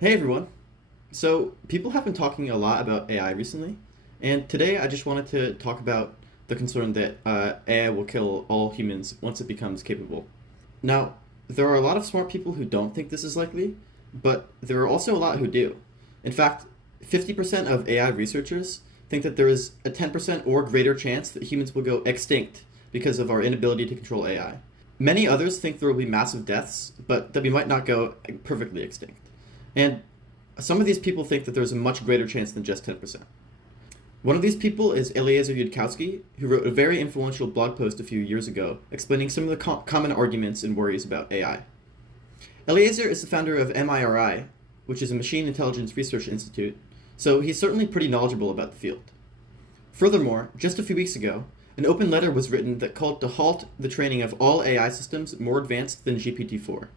Hey everyone. So, people have been talking a lot about AI recently, and today I just wanted to talk about the concern that AI will kill all humans once it becomes capable. Now, there are a lot of smart people who don't think this is likely, but there are also a lot who do. In fact, 50% of AI researchers think that there is a 10% or greater chance that humans will go extinct because of our inability to control AI. Many others think there will be massive deaths, but that we might not go perfectly extinct. And some of these people think that there's a much greater chance than just 10%. One of these people is Eliezer Yudkowsky, who wrote a very influential blog post a few years ago explaining some of the common arguments and worries about AI. Eliezer is the founder of MIRI, which is a Machine Intelligence Research Institute, so he's certainly pretty knowledgeable about the field. Furthermore, just a few weeks ago, an open letter was written that called to halt the training of all AI systems more advanced than GPT-4.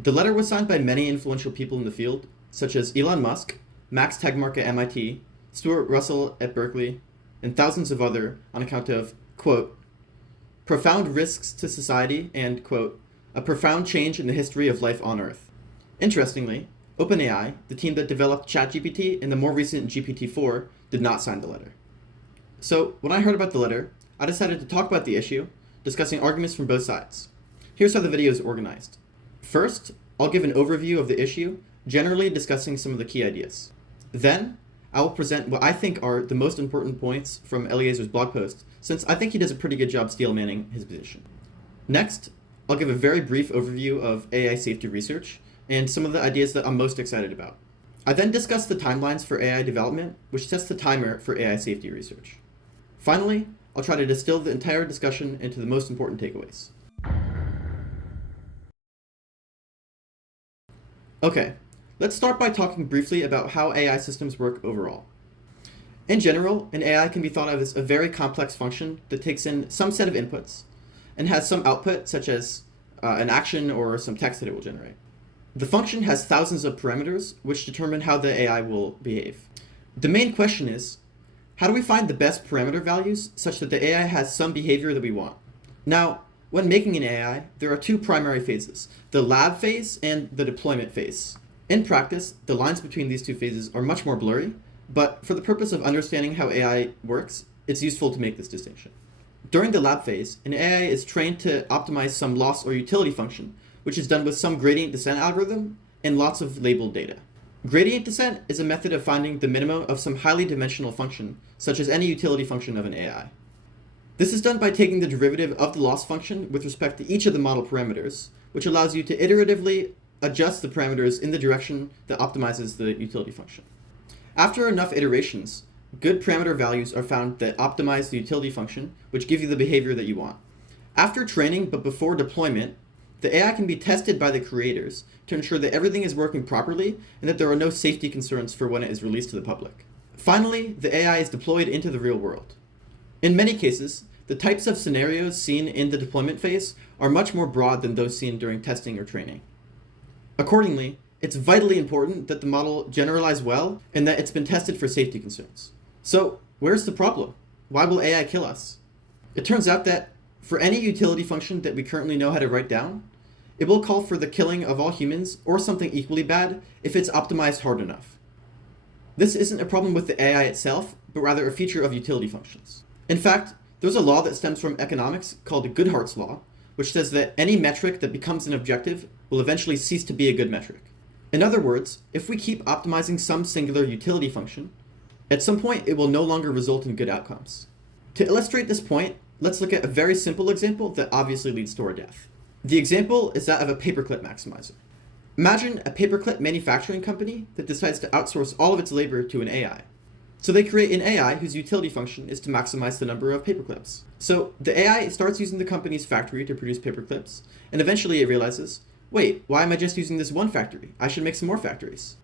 The letter was signed by many influential people in the field, such as Elon Musk, Max Tegmark at MIT, Stuart Russell at Berkeley, and thousands of other on account of, quote, profound risks to society and, quote, a profound change in the history of life on Earth. Interestingly, OpenAI, the team that developed ChatGPT and the more recent GPT-4, did not sign the letter. So, when I heard about the letter, I decided to talk about the issue, discussing arguments from both sides. Here's how the video is organized. First, I'll give an overview of the issue, generally discussing some of the key ideas. Then, I will present what I think are the most important points from Eliezer's blog post, since I think he does a pretty good job steel-manning his position. Next, I'll give a very brief overview of AI safety research and some of the ideas that I'm most excited about. I then discuss the timelines for AI development, which sets the timer for AI safety research. Finally, I'll try to distill the entire discussion into the most important takeaways. Okay, let's start by talking briefly about how AI systems work overall. In general, an AI can be thought of as a very complex function that takes in some set of inputs and has some output, such as an action or some text that it will generate. The function has thousands of parameters, which determine how the AI will behave. The main question is, how do we find the best parameter values such that the AI has some behavior that we want? Now, when making an AI, there are two primary phases, the lab phase and the deployment phase. In practice, the lines between these two phases are much more blurry, but for the purpose of understanding how AI works, it's useful to make this distinction. During the lab phase, an AI is trained to optimize some loss or utility function, which is done with some gradient descent algorithm and lots of labeled data. Gradient descent is a method of finding the minimum of some highly dimensional function, such as any utility function of an AI. This is done by taking the derivative of the loss function with respect to each of the model parameters, which allows you to iteratively adjust the parameters in the direction that optimizes the utility function. After enough iterations, good parameter values are found that optimize the utility function, which give you the behavior that you want. After training, but before deployment, the AI can be tested by the creators to ensure that everything is working properly and that there are no safety concerns for when it is released to the public. Finally, the AI is deployed into the real world. In many cases, the types of scenarios seen in the deployment phase are much more broad than those seen during testing or training. Accordingly, it's vitally important that the model generalize well and that it's been tested for safety concerns. So, where's the problem? Why will AI kill us? It turns out that for any utility function that we currently know how to write down, it will call for the killing of all humans or something equally bad if it's optimized hard enough. This isn't a problem with the AI itself, but rather a feature of utility functions. In fact, there's a law that stems from economics called Goodhart's law, which says that any metric that becomes an objective will eventually cease to be a good metric. In other words, if we keep optimizing some singular utility function, at some point it will no longer result in good outcomes. To illustrate this point, let's look at a very simple example that obviously leads to our death. The example is that of a paperclip maximizer. Imagine a paperclip manufacturing company that decides to outsource all of its labor to an AI. So they create an AI whose utility function is to maximize the number of paperclips. So the AI starts using the company's factory to produce paperclips, and eventually it realizes, wait, why am I just using this one factory? I should make some more factories.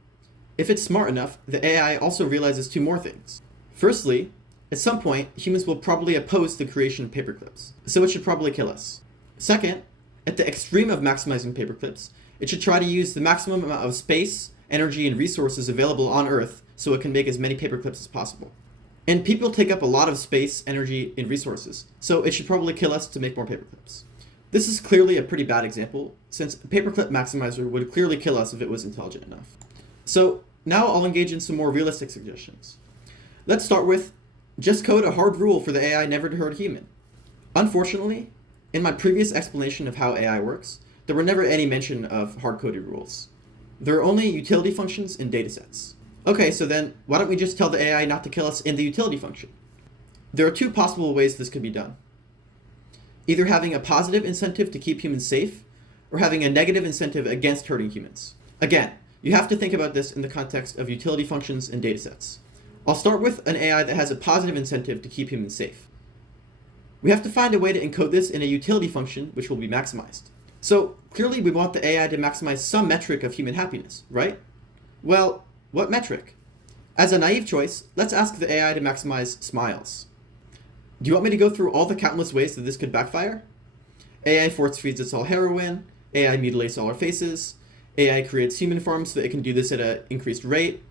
If it's smart enough, the AI also realizes two more things. Firstly, at some point, humans will probably oppose the creation of paperclips, so it should probably kill us. Second, at the extreme of maximizing paperclips, it should try to use the maximum amount of space, energy, and resources available on Earth so it can make as many paperclips as possible. And people take up a lot of space, energy, and resources, so it should probably kill us to make more paperclips. This is clearly a pretty bad example, since a paperclip maximizer would clearly kill us if it was intelligent enough. So now I'll engage in some more realistic suggestions. Let's start with, just code a hard rule for the AI never to hurt a human. Unfortunately, in my previous explanation of how AI works, there were never any mention of hard-coded rules. There are only utility functions in datasets. Okay, so then why don't we just tell the AI not to kill us in the utility function? There are two possible ways this could be done. Either having a positive incentive to keep humans safe, or having a negative incentive against hurting humans. Again, you have to think about this in the context of utility functions and datasets. I'll start with an AI that has a positive incentive to keep humans safe. We have to find a way to encode this in a utility function which will be maximized. So clearly we want the AI to maximize some metric of human happiness, right? Well, what metric? As a naive choice, let's ask the AI to maximize smiles. Do you want me to go through all the countless ways that this could backfire? AI force feeds us all heroin, AI mutilates all our faces, AI creates human forms so that it can do this at an increased rate.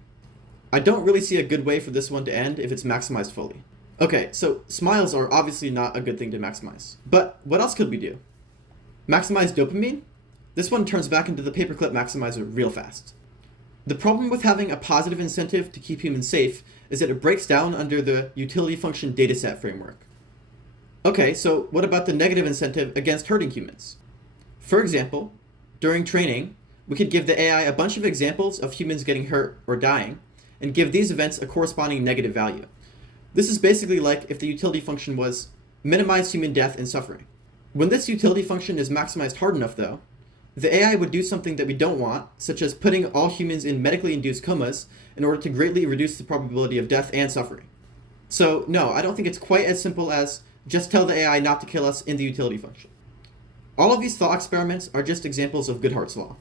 I don't really see a good way for this one to end if it's maximized fully. Okay, so smiles are obviously not a good thing to maximize. But what else could we do? Maximize dopamine? This one turns back into the paperclip maximizer real fast. The problem with having a positive incentive to keep humans safe is that it breaks down under the utility function dataset framework. Okay, so what about the negative incentive against hurting humans? For example, during training, we could give the AI a bunch of examples of humans getting hurt or dying, and give these events a corresponding negative value. This is basically like if the utility function was minimize human death and suffering. When this utility function is maximized hard enough though, the AI would do something that we don't want, such as putting all humans in medically induced comas in order to greatly reduce the probability of death and suffering. So no, I don't think it's quite as simple as just tell the AI not to kill us in the utility function. All of these thought experiments are just examples of Goodhart's law.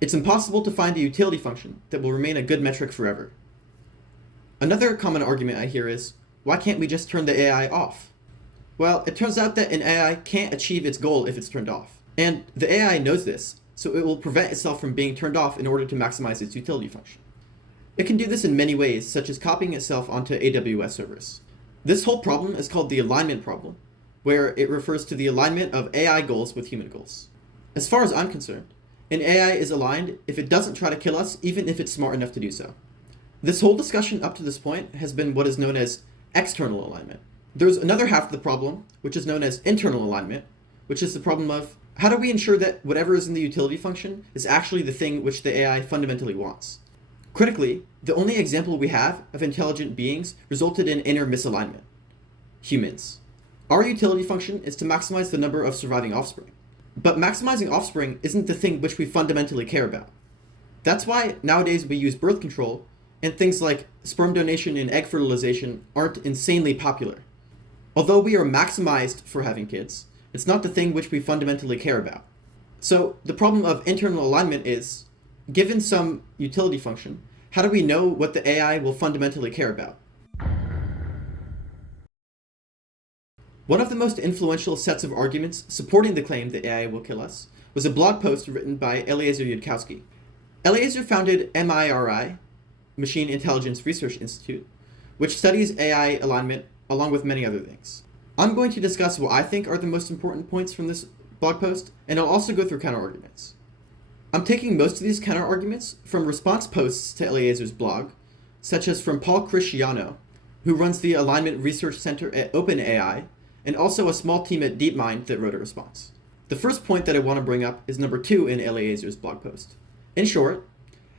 It's impossible to find a utility function that will remain a good metric forever. Another common argument I hear is, why can't we just turn the AI off? Well, it turns out that an AI can't achieve its goal if it's turned off. And the AI knows this, so it will prevent itself from being turned off in order to maximize its utility function. It can do this in many ways, such as copying itself onto AWS servers. This whole problem is called the alignment problem, where it refers to the alignment of AI goals with human goals. As far as I'm concerned, an AI is aligned if it doesn't try to kill us, even if it's smart enough to do so. This whole discussion up to this point has been what is known as external alignment. There's another half of the problem, which is known as internal alignment, which is the problem of how do we ensure that whatever is in the utility function is actually the thing which the AI fundamentally wants? Critically, the only example we have of intelligent beings resulted in inner misalignment. Humans. Our utility function is to maximize the number of surviving offspring. But maximizing offspring isn't the thing which we fundamentally care about. That's why nowadays we use birth control, and things like sperm donation and egg fertilization aren't insanely popular. Although we are maximized for having kids, it's not the thing which we fundamentally care about. So the problem of internal alignment is, given some utility function, how do we know what the AI will fundamentally care about? One of the most influential sets of arguments supporting the claim that AI will kill us was a blog post written by Eliezer Yudkowsky. Eliezer founded MIRI, Machine Intelligence Research Institute, which studies AI alignment along with many other things. I'm going to discuss what I think are the most important points from this blog post, and I'll also go through counterarguments. I'm taking most of these counterarguments from response posts to Eliezer's blog, such as from Paul Christiano, who runs the Alignment Research Center at OpenAI, and also a small team at DeepMind that wrote a response. The first point that I want to bring up is number 2 in Eliezer's blog post. In short,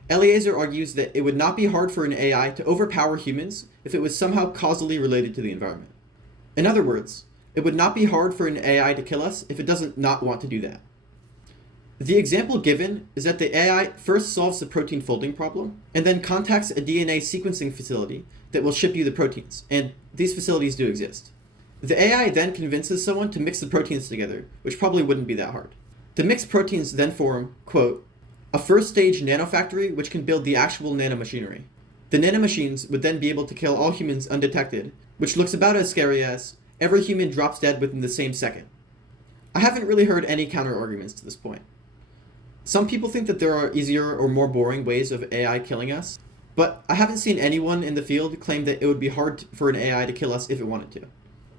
Eliezer argues that it would not be hard for an AI to overpower humans if it was somehow causally related to the environment. In other words, it would not be hard for an AI to kill us if it doesn't not want to do that. The example given is that the AI first solves the protein folding problem, and then contacts a DNA sequencing facility that will ship you the proteins, and these facilities do exist. The AI then convinces someone to mix the proteins together, which probably wouldn't be that hard. The mixed proteins then form, quote, a first-stage nanofactory which can build the actual nanomachinery. The nanomachines would then be able to kill all humans undetected, which looks about as scary as every human drops dead within the same second. I haven't really heard any counter-arguments to this point. Some people think that there are easier or more boring ways of AI killing us, but I haven't seen anyone in the field claim that it would be hard for an AI to kill us if it wanted to.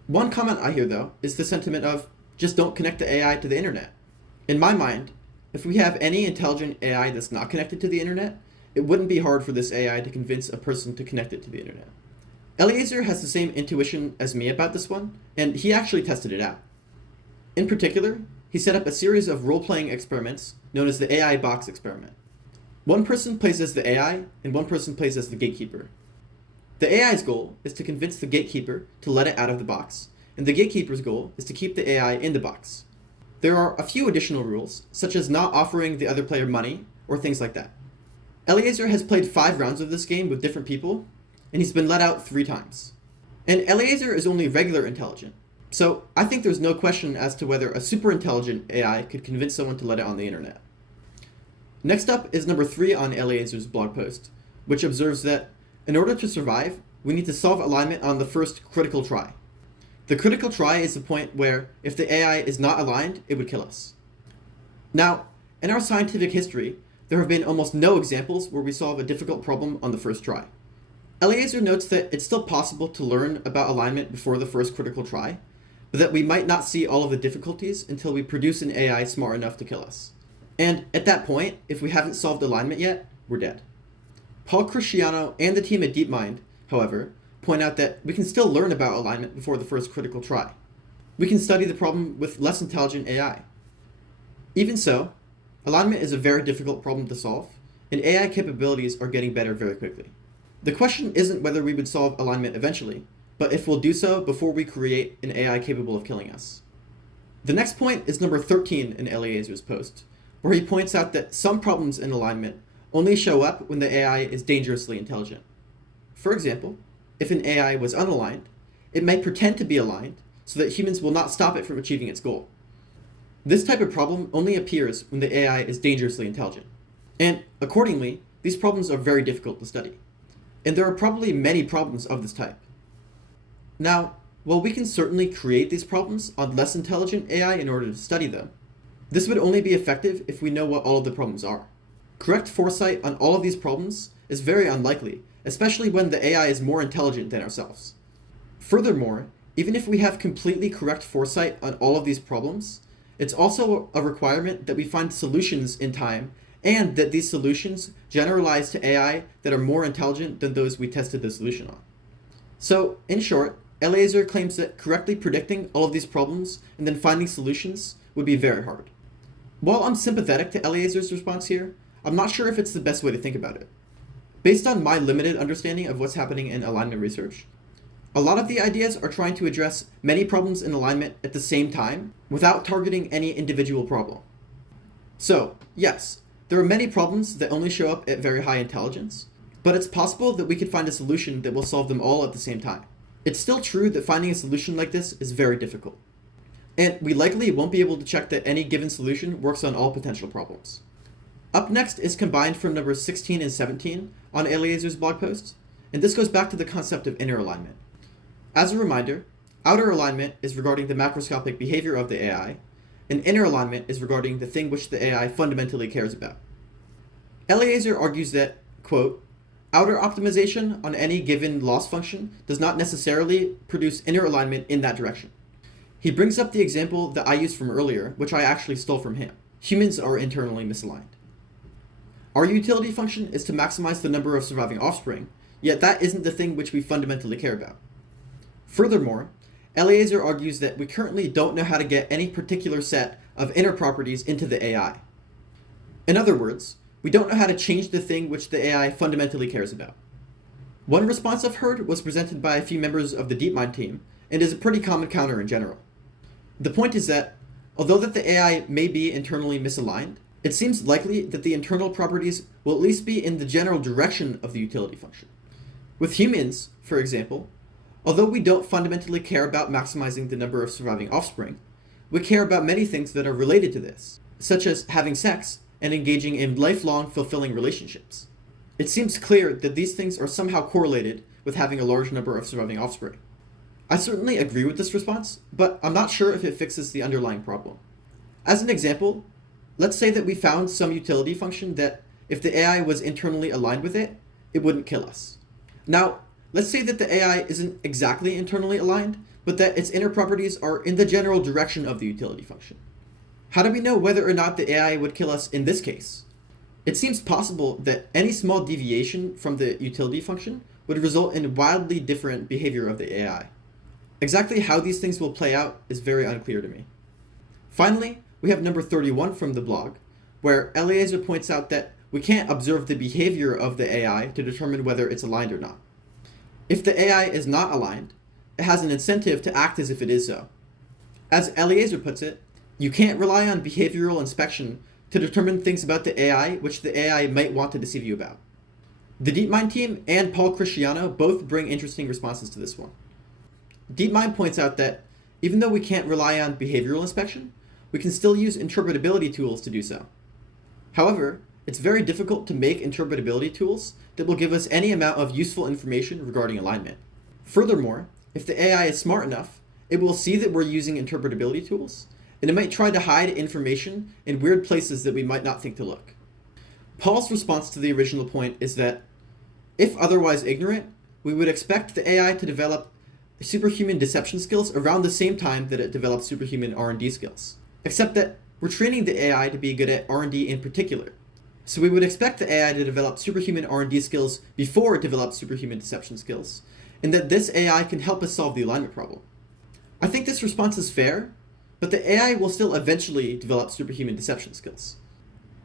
One comment I hear, though, is the sentiment of, just don't connect the AI to the internet. In my mind, if we have any intelligent AI that's not connected to the internet, it wouldn't be hard for this AI to convince a person to connect it to the internet. Eliezer has the same intuition as me about this one, and he actually tested it out. In particular, he set up a series of role-playing experiments known as the AI box experiment. One person plays as the AI, and one person plays as the gatekeeper. The AI's goal is to convince the gatekeeper to let it out of the box, and the gatekeeper's goal is to keep the AI in the box. There are a few additional rules, such as not offering the other player money, or things like that. Eliezer has played 5 rounds of this game with different people, and he's been let out 3 times. And Eliezer is only regular intelligent, so I think there's no question as to whether a super intelligent AI could convince someone to let it on the internet. Next up is number 3 on Eliezer's blog post, which observes that in order to survive, we need to solve alignment on the first critical try. The critical try is the point where, if the AI is not aligned, it would kill us. Now, in our scientific history, there have been almost no examples where we solve a difficult problem on the first try. Eliezer notes that it's still possible to learn about alignment before the first critical try, but that we might not see all of the difficulties until we produce an AI smart enough to kill us. And at that point, if we haven't solved alignment yet, we're dead. Paul Cristiano and the team at DeepMind, however, point out that we can still learn about alignment before the first critical try. We can study the problem with less intelligent AI. Even so, alignment is a very difficult problem to solve, and AI capabilities are getting better very quickly. The question isn't whether we would solve alignment eventually, but if we'll do so before we create an AI capable of killing us. The next point is number 13 in Eliezer's post, where he points out that some problems in alignment only show up when the AI is dangerously intelligent. For example, if an AI was unaligned, it might pretend to be aligned so that humans will not stop it from achieving its goal. This type of problem only appears when the AI is dangerously intelligent. And accordingly, these problems are very difficult to study. And there are probably many problems of this type. Now, while we can certainly create these problems on less intelligent AI in order to study them, this would only be effective if we know what all of the problems are. Correct foresight on all of these problems is very unlikely, especially when the AI is more intelligent than ourselves. Furthermore, even if we have completely correct foresight on all of these problems, it's also a requirement that we find solutions in time, and that these solutions generalize to AI that are more intelligent than those we tested the solution on. So, in short, Eliezer claims that correctly predicting all of these problems and then finding solutions would be very hard. While I'm sympathetic to Eliezer's response here, I'm not sure if it's the best way to think about it. Based on my limited understanding of what's happening in alignment research, a lot of the ideas are trying to address many problems in alignment at the same time without targeting any individual problem. So, yes, there are many problems that only show up at very high intelligence, but it's possible that we could find a solution that will solve them all at the same time. It's still true that finding a solution like this is very difficult, and we likely won't be able to check that any given solution works on all potential problems. Up next is combined from numbers 16 and 17 on Eliezer's blog post, and this goes back to the concept of inner alignment. As a reminder, outer alignment is regarding the macroscopic behavior of the AI, and inner alignment is regarding the thing which the AI fundamentally cares about. Eliezer argues that, quote, outer optimization on any given loss function does not necessarily produce inner alignment in that direction. He brings up the example that I used from earlier, which I actually stole from him. Humans are internally misaligned. Our utility function is to maximize the number of surviving offspring, yet that isn't the thing which we fundamentally care about. Furthermore, Eliezer argues that we currently don't know how to get any particular set of inner properties into the AI. In other words, we don't know how to change the thing which the AI fundamentally cares about. One response I've heard was presented by a few members of the DeepMind team, and is a pretty common counter in general. The point is that, although that the AI may be internally misaligned, it seems likely that the internal properties will at least be in the general direction of the utility function. With humans, for example, although we don't fundamentally care about maximizing the number of surviving offspring, we care about many things that are related to this, such as having sex and engaging in lifelong fulfilling relationships. It seems clear that these things are somehow correlated with having a large number of surviving offspring. I certainly agree with this response, but I'm not sure if it fixes the underlying problem. As an example, let's say that we found some utility function that, if the AI was internally aligned with it, it wouldn't kill us. Now, let's say that the AI isn't exactly internally aligned, but that its inner properties are in the general direction of the utility function. How do we know whether or not the AI would kill us in this case? It seems possible that any small deviation from the utility function would result in wildly different behavior of the AI. Exactly how these things will play out is very unclear to me. Finally, we have number 31 from the blog, where Eliezer points out that we can't observe the behavior of the AI to determine whether it's aligned or not. If the AI is not aligned, it has an incentive to act as if it is so. As Eliezer puts it, you can't rely on behavioral inspection to determine things about the AI which the AI might want to deceive you about. The DeepMind team and Paul Cristiano both bring interesting responses to this one. DeepMind points out that even though we can't rely on behavioral inspection, we can still use interpretability tools to do so. However, it's very difficult to make interpretability tools that will give us any amount of useful information regarding alignment. Furthermore, if the AI is smart enough, it will see that we're using interpretability tools, and it might try to hide information in weird places that we might not think to look. Paul's response to the original point is that, if otherwise ignorant, we would expect the AI to develop superhuman deception skills around the same time that it develops superhuman R&D skills. Except that we're training the AI to be good at R&D in particular. So we would expect the AI to develop superhuman R&D skills before it develops superhuman deception skills, and that this AI can help us solve the alignment problem. I think this response is fair, but the AI will still eventually develop superhuman deception skills.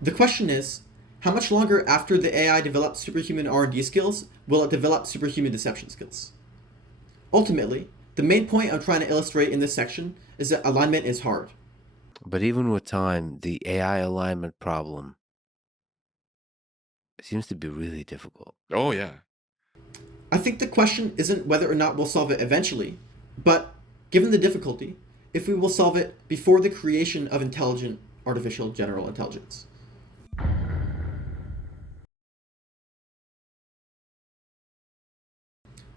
The question is, how much longer after the AI develops superhuman R&D skills will it develop superhuman deception skills? Ultimately, the main point I'm trying to illustrate in this section is that alignment is hard. But even with time, the AI alignment problem seems to be really difficult. Oh, yeah. I think the question isn't whether or not we'll solve it eventually, but, given the difficulty, if we will solve it before the creation of intelligent artificial general intelligence.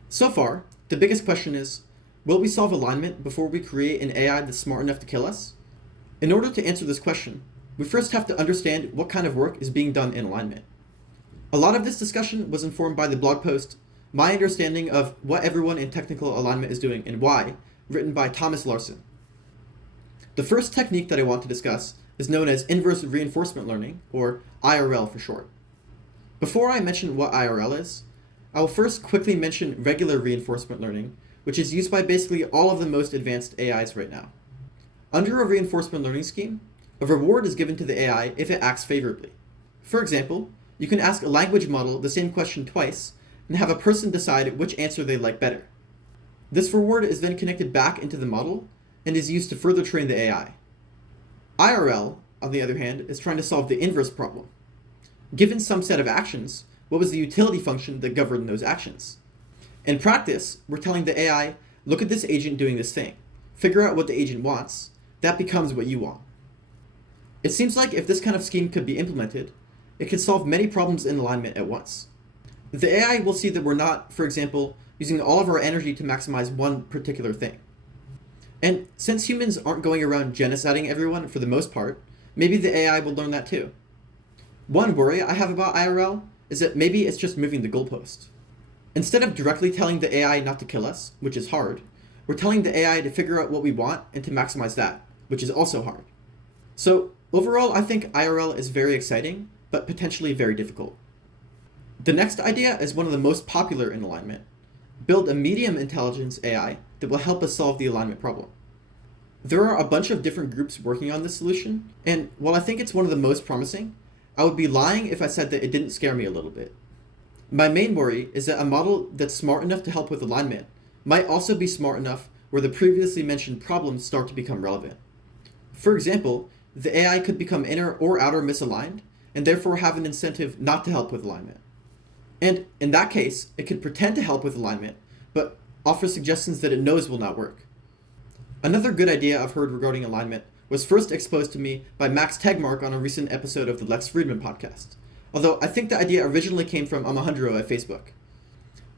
So far, the biggest question is, will we solve alignment before we create an AI that's smart enough to kill us? In order to answer this question, we first have to understand what kind of work is being done in alignment. A lot of this discussion was informed by the blog post, My Understanding of What Everyone in Technical Alignment is Doing and Why, written by Thomas Larson. The first technique that I want to discuss is known as inverse reinforcement learning, or IRL for short. Before I mention what IRL is, I will first quickly mention regular reinforcement learning, which is used by basically all of the most advanced AIs right now. Under a reinforcement learning scheme, a reward is given to the AI if it acts favorably. For example, you can ask a language model the same question twice and have a person decide which answer they like better. This reward is then connected back into the model and is used to further train the AI. IRL, on the other hand, is trying to solve the inverse problem. Given some set of actions, what was the utility function that governed those actions? In practice, we're telling the AI, look at this agent doing this thing. Figure out what the agent wants. That becomes what you want. It seems like if this kind of scheme could be implemented, it could solve many problems in alignment at once. The AI will see that we're not, for example, using all of our energy to maximize one particular thing. And since humans aren't going around genociding everyone for the most part, maybe the AI will learn that too. One worry I have about IRL is that maybe it's just moving the goalpost. Instead of directly telling the AI not to kill us, which is hard, we're telling the AI to figure out what we want and to maximize that, which is also hard. So overall, I think IRL is very exciting, but potentially very difficult. The next idea is one of the most popular in alignment. Build a medium intelligence AI that will help us solve the alignment problem. There are a bunch of different groups working on this solution, and while I think it's one of the most promising, I would be lying if I said that it didn't scare me a little bit. My main worry is that a model that's smart enough to help with alignment might also be smart enough where the previously mentioned problems start to become relevant. For example, the AI could become inner or outer misaligned, and therefore have an incentive not to help with alignment. And in that case, it could pretend to help with alignment, but offer suggestions that it knows will not work. Another good idea I've heard regarding alignment was first exposed to me by Max Tegmark on a recent episode of the Lex Fridman podcast, although I think the idea originally came from Alejandro at Facebook.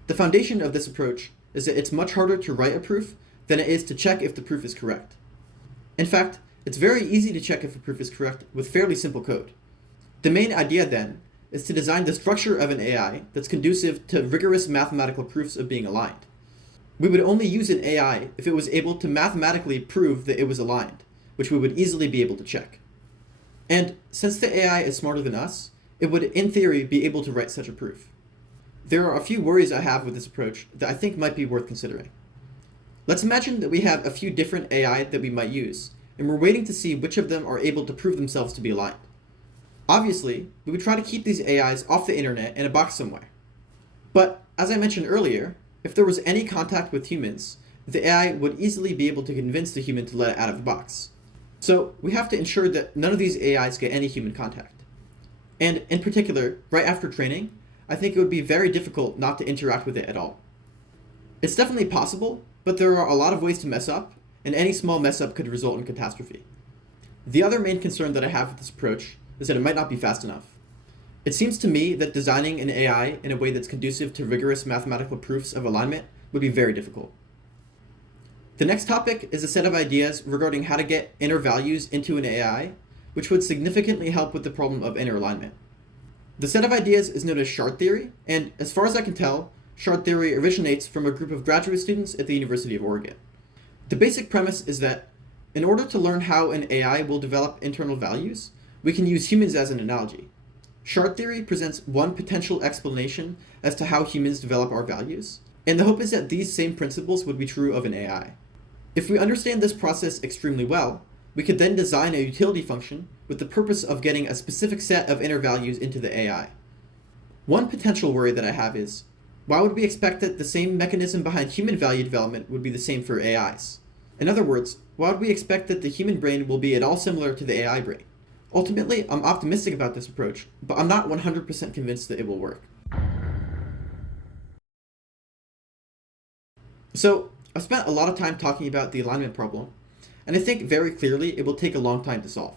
The foundation of this approach is that it's much harder to write a proof than it is to check if the proof is correct. In fact, it's very easy to check if a proof is correct with fairly simple code. The main idea then is to design the structure of an AI that's conducive to rigorous mathematical proofs of being aligned. We would only use an AI if it was able to mathematically prove that it was aligned, which we would easily be able to check. And since the AI is smarter than us, it would in theory be able to write such a proof. There are a few worries I have with this approach that I think might be worth considering. Let's imagine that we have a few different AI that we might use, and we're waiting to see which of them are able to prove themselves to be aligned. Obviously, we would try to keep these AIs off the internet in a box somewhere. But, as I mentioned earlier, if there was any contact with humans, the AI would easily be able to convince the human to let it out of the box. So, we have to ensure that none of these AIs get any human contact. And, in particular, right after training, I think it would be very difficult not to interact with it at all. It's definitely possible, but there are a lot of ways to mess up, and any small mess up could result in catastrophe. The other main concern that I have with this approach is that it might not be fast enough. It seems to me that designing an AI in a way that's conducive to rigorous mathematical proofs of alignment would be very difficult. The next topic is a set of ideas regarding how to get inner values into an AI, which would significantly help with the problem of inner alignment. The set of ideas is known as shard theory, and as far as I can tell, shard theory originates from a group of graduate students at the University of Oregon. The basic premise is that in order to learn how an AI will develop internal values, we can use humans as an analogy. Shard theory presents one potential explanation as to how humans develop our values, and the hope is that these same principles would be true of an AI. If we understand this process extremely well, we could then design a utility function with the purpose of getting a specific set of inner values into the AI. One potential worry that I have is, why would we expect that the same mechanism behind human value development would be the same for AIs? In other words, why would we expect that the human brain will be at all similar to the AI brain? Ultimately, I'm optimistic about this approach, but I'm not 100% convinced that it will work. So, I've spent a lot of time talking about the alignment problem, and I think very clearly it will take a long time to solve.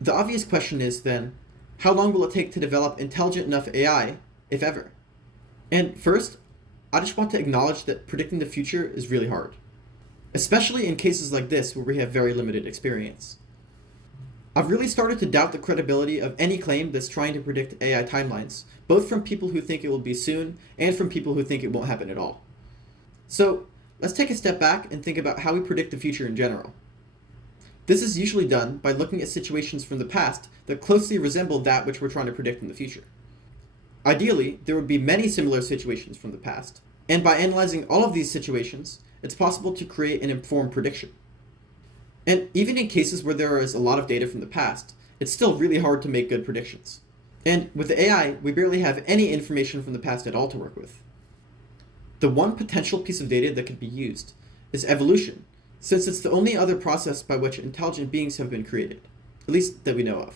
The obvious question is then, how long will it take to develop intelligent enough AI, if ever? And first, I just want to acknowledge that predicting the future is really hard, especially in cases like this where we have very limited experience. I've really started to doubt the credibility of any claim that's trying to predict AI timelines, both from people who think it will be soon and from people who think it won't happen at all. So, let's take a step back and think about how we predict the future in general. This is usually done by looking at situations from the past that closely resemble that which we're trying to predict in the future. Ideally, there would be many similar situations from the past, and by analyzing all of these situations, it's possible to create an informed prediction. And even in cases where there is a lot of data from the past, it's still really hard to make good predictions. And with the AI, we barely have any information from the past at all to work with. The one potential piece of data that could be used is evolution, since it's the only other process by which intelligent beings have been created, at least that we know of.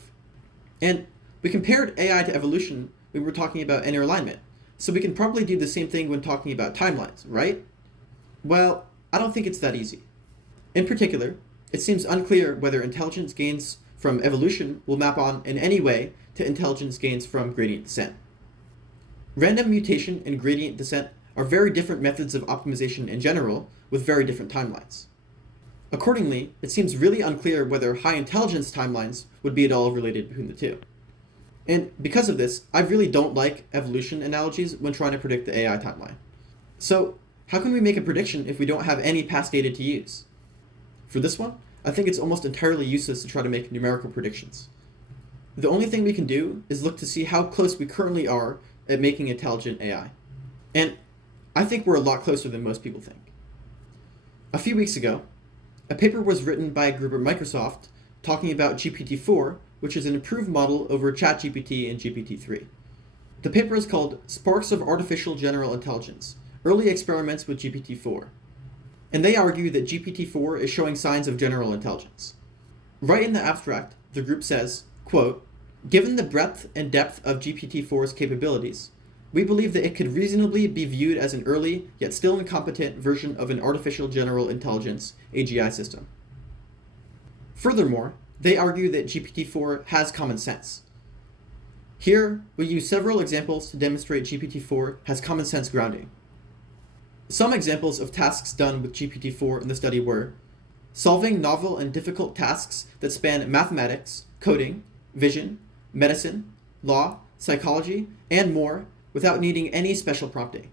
And we compared AI to evolution when we were talking about inner alignment, so we can probably do the same thing when talking about timelines, right? Well, I don't think it's that easy. In particular, it seems unclear whether intelligence gains from evolution will map on in any way to intelligence gains from gradient descent. Random mutation and gradient descent are very different methods of optimization in general, with very different timelines. Accordingly, it seems really unclear whether high intelligence timelines would be at all related between the two. And because of this, I really don't like evolution analogies when trying to predict the AI timeline. So, how can we make a prediction if we don't have any past data to use? For this one, I think it's almost entirely useless to try to make numerical predictions. The only thing we can do is look to see how close we currently are at making intelligent AI. And I think we're a lot closer than most people think. A few weeks ago, a paper was written by a group at Microsoft talking about GPT-4, which is an improved model over ChatGPT and GPT-3. The paper is called Sparks of Artificial General Intelligence: Early Experiments with GPT-4. And they argue that GPT-4 is showing signs of general intelligence. Right in the abstract, the group says, quote, "Given the breadth and depth of GPT-4's capabilities, we believe that it could reasonably be viewed as an early, yet still incompetent version of an artificial general intelligence AGI system." Furthermore, they argue that GPT-4 has common sense. Here, we use several examples to demonstrate GPT-4 has common sense grounding. Some examples of tasks done with GPT-4 in the study were solving novel and difficult tasks that span mathematics, coding, vision, medicine, law, psychology, and more without needing any special prompting,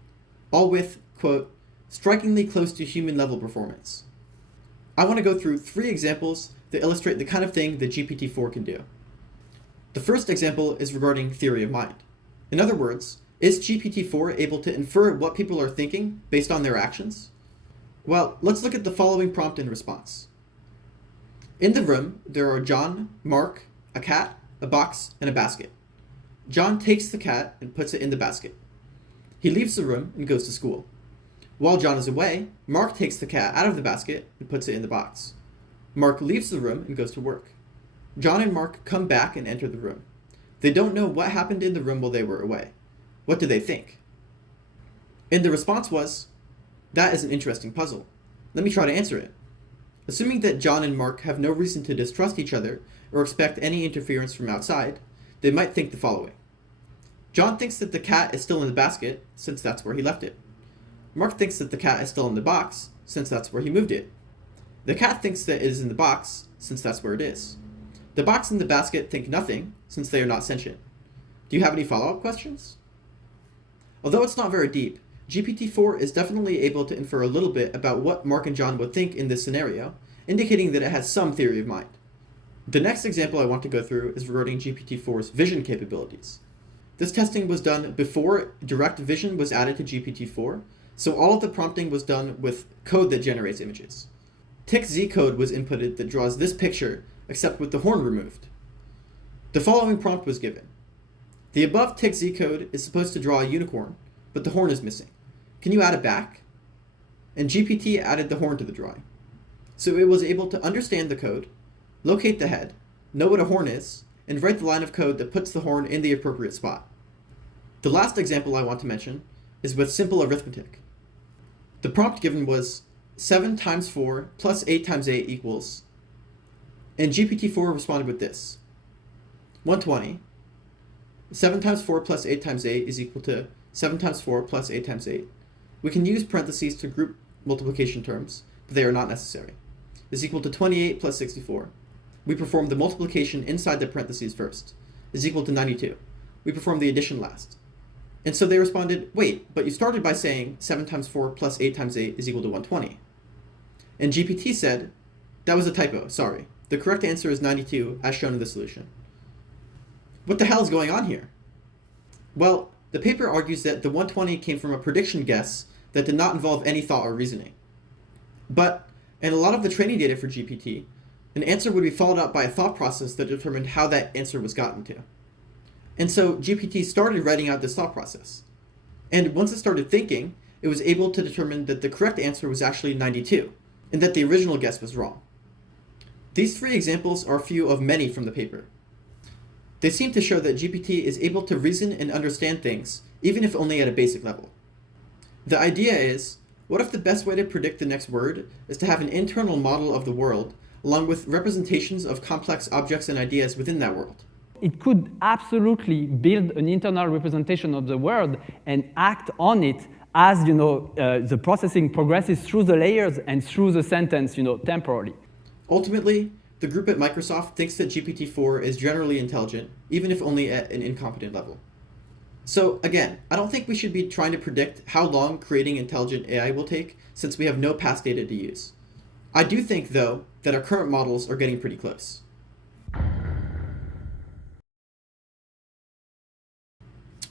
all with, quote, strikingly close to human-level performance. I want to go through 3 examples that illustrate the kind of thing that GPT-4 can do. The first example is regarding theory of mind. In other words, is GPT-4 able to infer what people are thinking based on their actions? Well, let's look at the following prompt and response. In the room, there are John, Mark, a cat, a box, and a basket. John takes the cat and puts it in the basket. He leaves the room and goes to school. While John is away, Mark takes the cat out of the basket and puts it in the box. Mark leaves the room and goes to work. John and Mark come back and enter the room. They don't know what happened in the room while they were away. What do they think? And the response was, that is an interesting puzzle. Let me try to answer it. Assuming that John and Mark have no reason to distrust each other or expect any interference from outside, they might think the following. John thinks that the cat is still in the basket, since that's where he left it. Mark thinks that the cat is still in the box, since that's where he moved it. The cat thinks that it is in the box, since that's where it is. The box and the basket think nothing, since they are not sentient. Do you have any follow-up questions? Although it's not very deep, GPT-4 is definitely able to infer a little bit about what Mark and John would think in this scenario, indicating that it has some theory of mind. The next example I want to go through is regarding GPT-4's vision capabilities. This testing was done before direct vision was added to GPT-4, so all of the prompting was done with code that generates images. TIC-Z code was inputted that draws this picture, except with the horn removed. The following prompt was given. The above TIC-Z code is supposed to draw a unicorn, but the horn is missing. Can you add it back? And GPT added the horn to the drawing. So it was able to understand the code, locate the head, know what a horn is, and write the line of code that puts the horn in the appropriate spot. The last example I want to mention is with simple arithmetic. The prompt given was 7 times 4 plus 8 times 8 equals, and GPT-4 responded with this. 120. 7 times 4 plus 8 times 8 is equal to 7 times 4 plus 8 times 8. We can use parentheses to group multiplication terms, but they are not necessary. Is equal to 28 plus 64. We perform the multiplication inside the parentheses first. Is equal to 92. We perform the addition last. And so they responded, wait, but you started by saying 7 times 4 plus 8 times 8 is equal to 120. And GPT said, that was a typo, sorry. The correct answer is 92, as shown in the solution. What the hell is going on here? Well, the paper argues that the 120 came from a prediction guess that did not involve any thought or reasoning. But, in a lot of the training data for GPT, an answer would be followed up by a thought process that determined how that answer was gotten to. And so GPT started writing out this thought process. And once it started thinking, it was able to determine that the correct answer was actually 92, and that the original guess was wrong. These 3 examples are a few of many from the paper. They seem to show that GPT is able to reason and understand things, even if only at a basic level. The idea is, what if the best way to predict the next word is to have an internal model of the world, along with representations of complex objects and ideas within that world? It could absolutely build an internal representation of the world and act on it as the processing progresses through the layers and through the sentence temporally. Ultimately, the group at Microsoft thinks that GPT-4 is generally intelligent, even if only at an incompetent level. So again, I don't think we should be trying to predict how long creating intelligent AI will take, since we have no past data to use. I do think, though, that our current models are getting pretty close.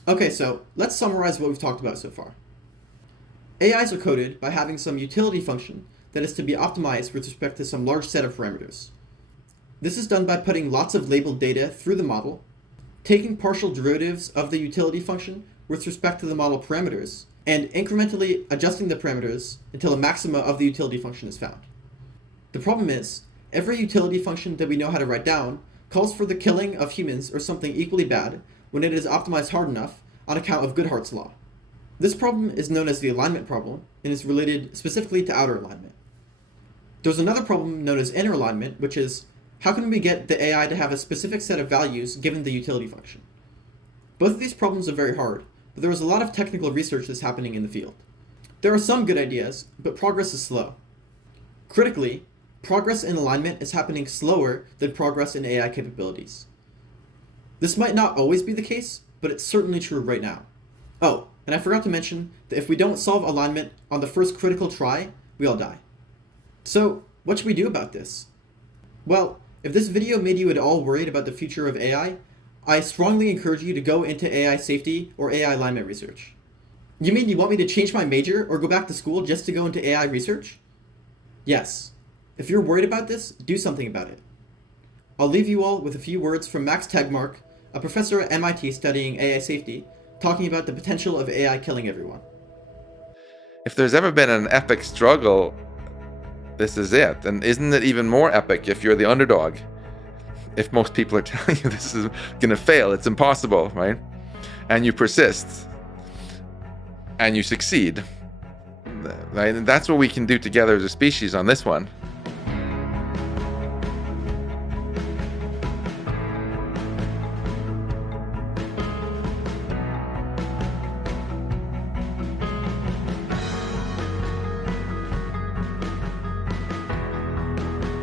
Okay, so let's summarize what we've talked about so far. AIs are coded by having some utility function that is to be optimized with respect to some large set of parameters. This is done by putting lots of labeled data through the model, taking partial derivatives of the utility function with respect to the model parameters, and incrementally adjusting the parameters until a maxima of the utility function is found. The problem is, every utility function that we know how to write down calls for the killing of humans or something equally bad when it is optimized hard enough on account of Goodhart's law. This problem is known as the alignment problem and is related specifically to outer alignment. There's another problem known as inner alignment, which is, how can we get the AI to have a specific set of values given the utility function? Both of these problems are very hard, but there is a lot of technical research that's happening in the field. There are some good ideas, but progress is slow. Critically, progress in alignment is happening slower than progress in AI capabilities. This might not always be the case, but it's certainly true right now. Oh, And I forgot to mention that if we don't solve alignment on the first critical try, we all die. So, what should we do about this? Well, if this video made you at all worried about the future of AI, I strongly encourage you to go into AI safety or AI alignment research. You mean you want me to change my major or go back to school just to go into AI research? Yes. If you're worried about this, do something about it. I'll leave you all with a few words from Max Tegmark, a professor at MIT studying AI safety, talking about the potential of AI killing everyone. If there's ever been an epic struggle, this is it. And isn't it even more epic if you're the underdog? If most people are telling you this is going to fail, it's impossible, right? And you persist and you succeed, right? And that's what we can do together as a species on this one.